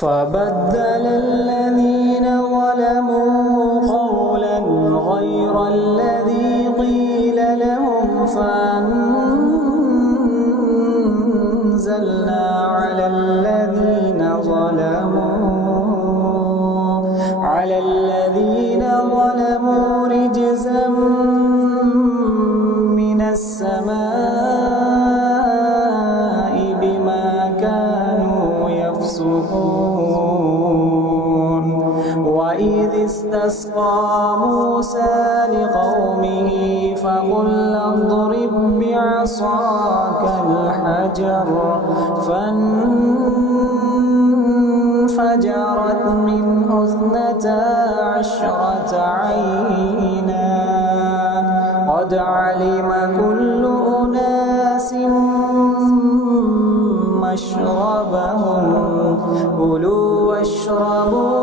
فبدل الذين ظلموا قولا غير الذي قيل لهم فأنزلنا على الذين ظلموا رجزا من السماء بما كانوا يفسقون وإذ استسقى موسى لقومه فقل اضرب بعصاك الحجر فانفجرت منه 12 عينا قد علم كل أناس مشربهم كلوا واشربوا